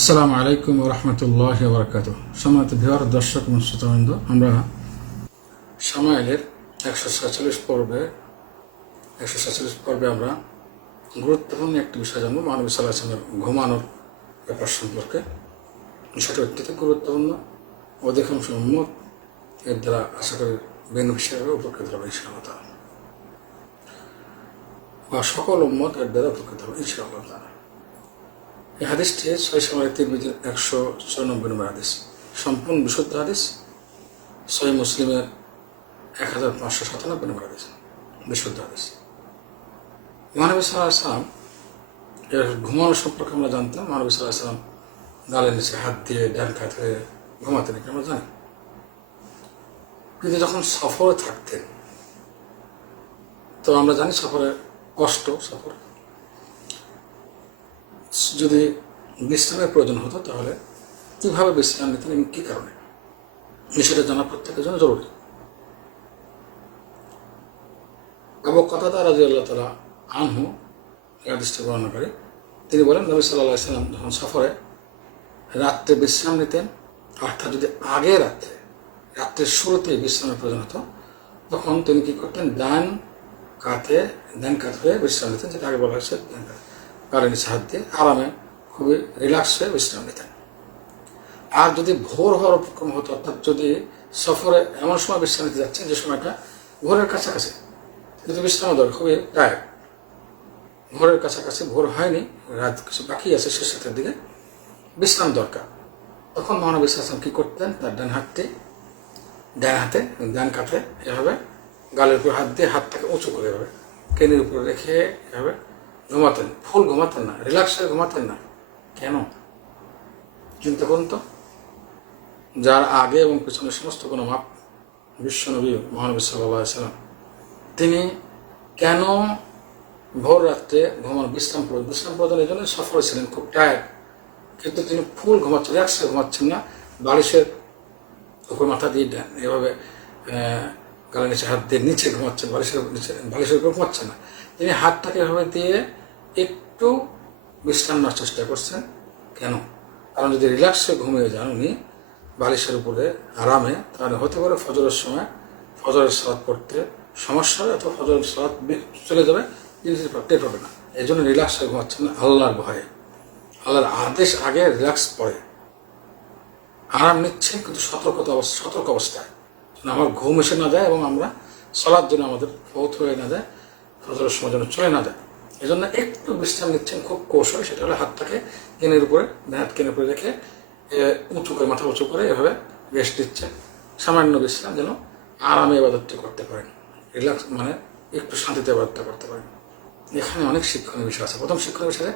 আসসালামু আলাইকুম রহমতুল্লাহ বরকাত সম্মানিত বিহার দর্শক এবং আমরা সামাইলের একশো সাতচল্লিশ পর্বে, একশো সাতচল্লিশ পর্বে আমরা গুরুত্বপূর্ণ একটি বিষয় জানব, মানবী সাল্লাহ আসলামের ঘুমানোর ব্যাপার সম্পর্কে। বিষয়টা অত্যন্ত গুরুত্বপূর্ণ। অধিকাংশ উন্মত এর দ্বারা আশা করি বেনিফিশিয়ারি উপকৃত হবে, ইনশাআল্লাহ বা সকল উম্মত এর দ্বারা উপকৃত হবে, ইনশাআল্লাহ। এই হাদিসটি ছয় সময় তিরমিজির একশো চুরানব্বই নম্বর হাদিস। সম্পূর্ণ বিশুদ্ধ হাদিস ছয় মুসলিমের এক হাজার পাঁচশো সাতানব্বই নম্বর হাদিস, বিশুদ্ধ হাদিস। মহানবী সাল্লাহ সাল্লাম এর ঘুমানো সম্পর্কে আমরা জানতাম, মহানবী সাল্লাহ সাল্লাম গালের নিচে হাত দিয়ে, ডান কাত হয়ে ঘুমাতেন এটা আমরা জানি। কিন্তু যখন সফরে থাকতেন, তো আমরা জানি সফরের কষ্ট, সফর যদি বিশ্রামের প্রয়োজন হতো, তাহলে কীভাবে বিশ্রাম নিতেন এবং কী কারণে? সেটা জানা প্রত্যেকের জন্য জরুরি। আবু কথাটা রাজি আল্লাহ তালা আনহু হাদিসটি বর্ণনা করে, তিনি বলেন, নবী সাল্লাহ সাল্লাম যখন সফরে রাত্রে বিশ্রাম নিতেন, অর্থাৎ যদি আগে রাত্রে, রাত্রের শুরুতেই বিশ্রামের প্রয়োজন হতো, তখন তিনি কী করতেন? ডান কাতে ডান কাত হয়ে বিশ্রাম নিতেন, যেটা আগে বলা হয়েছে ডান কাত হাত দিয়ে আরামে খুবই রিল্যাক্স হয়ে বিশ্রাম নিতেন। আর যদি ভোর হওয়ার উপক্রম হতো, অর্থাৎ যদি সফরে এমন সময় বিশ্রাম নিতে যাচ্ছেন যে সময়টা ভোরের কাছাকাছি কিন্তু বিশ্রাম দরকার, খুবই টায়ার্ড ভোরের কাছাকাছি ভোর হয়নি, রাত কিছু বাকি আছে, শেষ রাতের দিকে বিশ্রাম দরকার। তখন মহানবী ইসলাম কী করতেন? তার ডান হাতটি ডান হাতে, ডান কাঁধে এভাবে গালের উপর হাত দিয়ে হাতটাকে উঁচু করে এভাবে কেনের উপরে রেখে এভাবে ঘুমাতেন, ফুল ঘুমাতেন না রিল্যাক্স ঘুমাতেন না। কেন? চিন্তা করুন তো। যার আগে এবং পিছনে সমস্ত কোনো মাপ বিশ্বনবী মহানবী সাল্লাম, তিনি কেন ভোর রাত্রে ঘুমান বিশ্রাম প্রয়োজন বিশ্রাম এই জন্য সফল ছিলেন, খুব টায়ার্ড কিন্তু তিনি ফুল ঘুমাচ্ছেন রিল্যাক্সে ঘুমাচ্ছেন না, বালিশের উপর মাথা দিয়ে এভাবে গালের নিচে হাত দিয়ে নিচে ঘুমাচ্ছেন, বালিশের নিচে, বালিশের উপর ঘুমাচ্ছেন না। তিনি হাতটাকে এভাবে দিয়ে একটু বিশ্রাম নেওয়ার চেষ্টা করছেন কেন? কারণ যদি রিল্যাক্সে ঘুমিয়ে যান উনি, বালিশের উপরে আরামে, তাহলে হতে পারে ফজরের সময় ফজরের সালাদ পড়তে সমস্যা হবে অথবা ফজরের সালাদ চলে যাবে জিনিস টের পাবে না। এই জন্য রিল্যাক্সে ঘুমাচ্ছেন আল্লাহর ভয়ে। আল্লাহর আদেশ আগে রিল্যাক্স পড়ে। আরাম নিচ্ছে কিন্তু সতর্কতা অবস্থা সতর্ক অবস্থায়। যেন আমার ঘুম এসে না যায় এবং আমরা চলার জন্য আমাদের ফৌত হয়ে না যায়, ফজরের সময় যেন চলে না যায়। এই জন্য একটু বিশ্রাম নিচ্ছেন, খুব কৌশল সেটা হলো হাতটাকে কেনের উপরে হাত কেনের উপরে রেখে উঁচু করে, মাথা উঁচু করে এভাবে রেস্ট দিচ্ছেন। সামান্য বিশ্রাম যেন আরামে এবাদতটা করতে পারেন। রিল্যাক্স মানে একটু শান্তিতে এবাদতটা করতে পারেন। এখানে অনেক শিক্ষণীয় বিষয় আছে। প্রথম শিক্ষণীয় বিষয়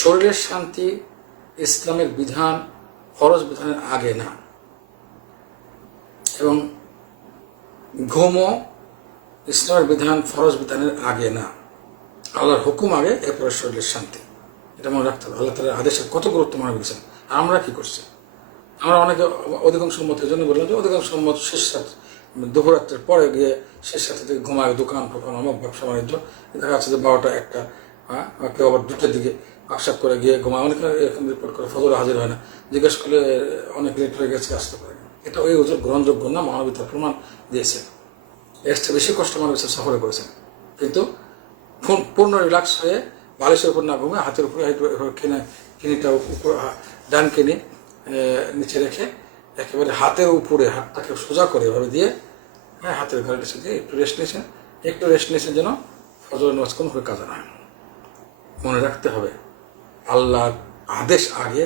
শরীরের শান্তি ইসলামের বিধান, ফরজ বিধানের আগে না। এবং ঘুমও ইসলামের বিধান, ফরজ বিধানের আগে না। আল্লাহর হুকুম আগে, এরপরে শরীরের শান্তি। এটা মনে রাখতে হবে। আল্লাহ তালার আদেশের কত গুরুত্ব মনে করেছেন আর আমরা কি করছি? আমরা অনেকে অধিকাংশ মতের জন্য বললাম যে অধিকাংশ মত শেষ রাত দুপুরাত্রের পরে গিয়ে শেষ সাথে থেকে ঘুমায়, দোকান, ফোকান, অমুক, ব্যবসা, বাণিজ্য। দেখা যাচ্ছে যে বারোটা একটা হ্যাঁ কেউ আবার দুটোর দিকে আশাক করে গিয়ে ঘুমায়। অনেকে এরকম রিপোর্ট করে, ফজরে হাজির হয় না। জিজ্ঞেস করলে অনেক লেট হয়ে গেছে, আসতে পারে এটা ওই ওজন গ্রহণযোগ্য না? মানবিতার প্রমাণ দিয়েছে। এর বেশি কষ্ট মানবিতা সফরে করেছেন কিন্তু পূর্ণ রিল্যাক্স হয়ে বালিশের উপর না ঘুমে হাতের উপরে কিনে, কিনিটা ডান কিনি নিচে রেখে একেবারে হাতের উপরে হাতটাকে সোজা করে এভাবে দিয়ে হ্যাঁ হাতের ঘরে দিয়ে একটু রেস্ট নিয়েছেন। একটু রেস্ট নিয়েছেন যেন ফজর নামাজ কোনো হয়ে কাজে না মনে রাখতে হবে, আল্লাহর আদেশ আগে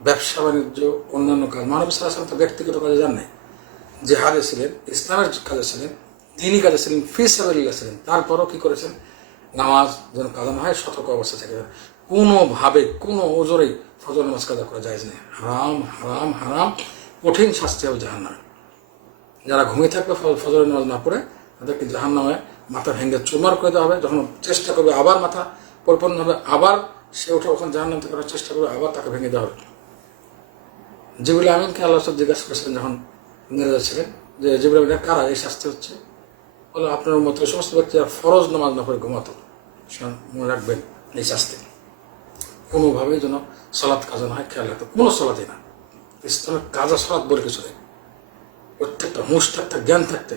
ব্যবসা বাণিজ্য, অন্যান্য কাজ, মানব সালাম তো ব্যক্তিগত কাজে যান নাই। জেহাদে ছিলেন, ইসলামের কাজে ছিলেন তিনি কাজে ছিলেন ফিস ছিলেন। তারপরও কী করেছেন? নামাজ যেন কাজা না হয়, সতর্ক অবস্থা থেকে কোনোভাবে, কোনো ওজোরেই ফজর নামাজ কাজা করা যায় না। হারাম হারাম হারাম, কঠিন শাস্তি হবে জাহান নামে যারা ঘুমিয়ে থাকবে ফজরের নামাজ না পড়ে, তাদেরকে জাহান নামে মাথা ভেঙে চুরমার করে দেওয়া হবে। যখন চেষ্টা করবে আবার মাথা পরিপূর্ণ হবে, আবার সে উঠে ওখানে জাহান নামতে করার চেষ্টা করবে, আবার তাকে ভেঙে দেওয়া হবে। জিবুল আমিনকে আল্লাহ জিজ্ঞাসা করেছিলেন যখন নিয়ে যাচ্ছিলেন যে জিবুল আমিন, কারা? এই শাস্তি হচ্ছে? বলে আপনার মতো সমস্ত ব্যক্তিরা ফরজ নামাজ না পড়ে ঘুমাতো মনে রাখবেন, এই শাস্তি। কোনোভাবেই যেন সলাৎ কাজা না হয়, খেয়াল রাখতে কোনো সলাতই না। ইসলামের কাজা সলাৎ বলে কিছু নেই। প্রত্যেকটা হুঁশ থাকতে, জ্ঞান থাকতে।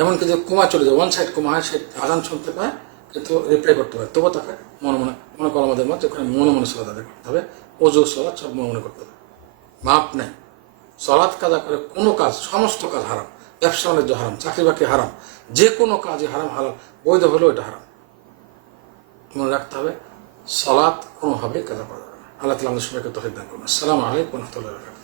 এমনকি যে কুমা চলে যায় ওয়ান সাইড কুমা হয় সে আজান শুনতে পায়, কিন্তু রিপ্লাই করতে পারে। তবুও তাকে মনে মনে মনে করো আমাদের মধ্যে ওখানে মনে মনে সলাৎ আদায় করতে হবে। ওজু সলাৎ সব মনে মনে করতে হবে। মাপ নেই। সলাৎ কাজা করে কোনো কাজ, সমস্ত কাজ হারাম। ব্যবসা বাণিজ্য হারাম, চাকরি বাকরি হারাম, যে কোনো কাজে হারাম হারাম বৈধ হলেও এটা হারাম। মনে রাখতে হবে সলাৎ কোনোভাবেই কাজা করা যাবে না। আল্লাহ তালা আমাদের সবাইকে তহিদান দান করুন। আসসালামু আলাইকুম রহমতুল্লাহ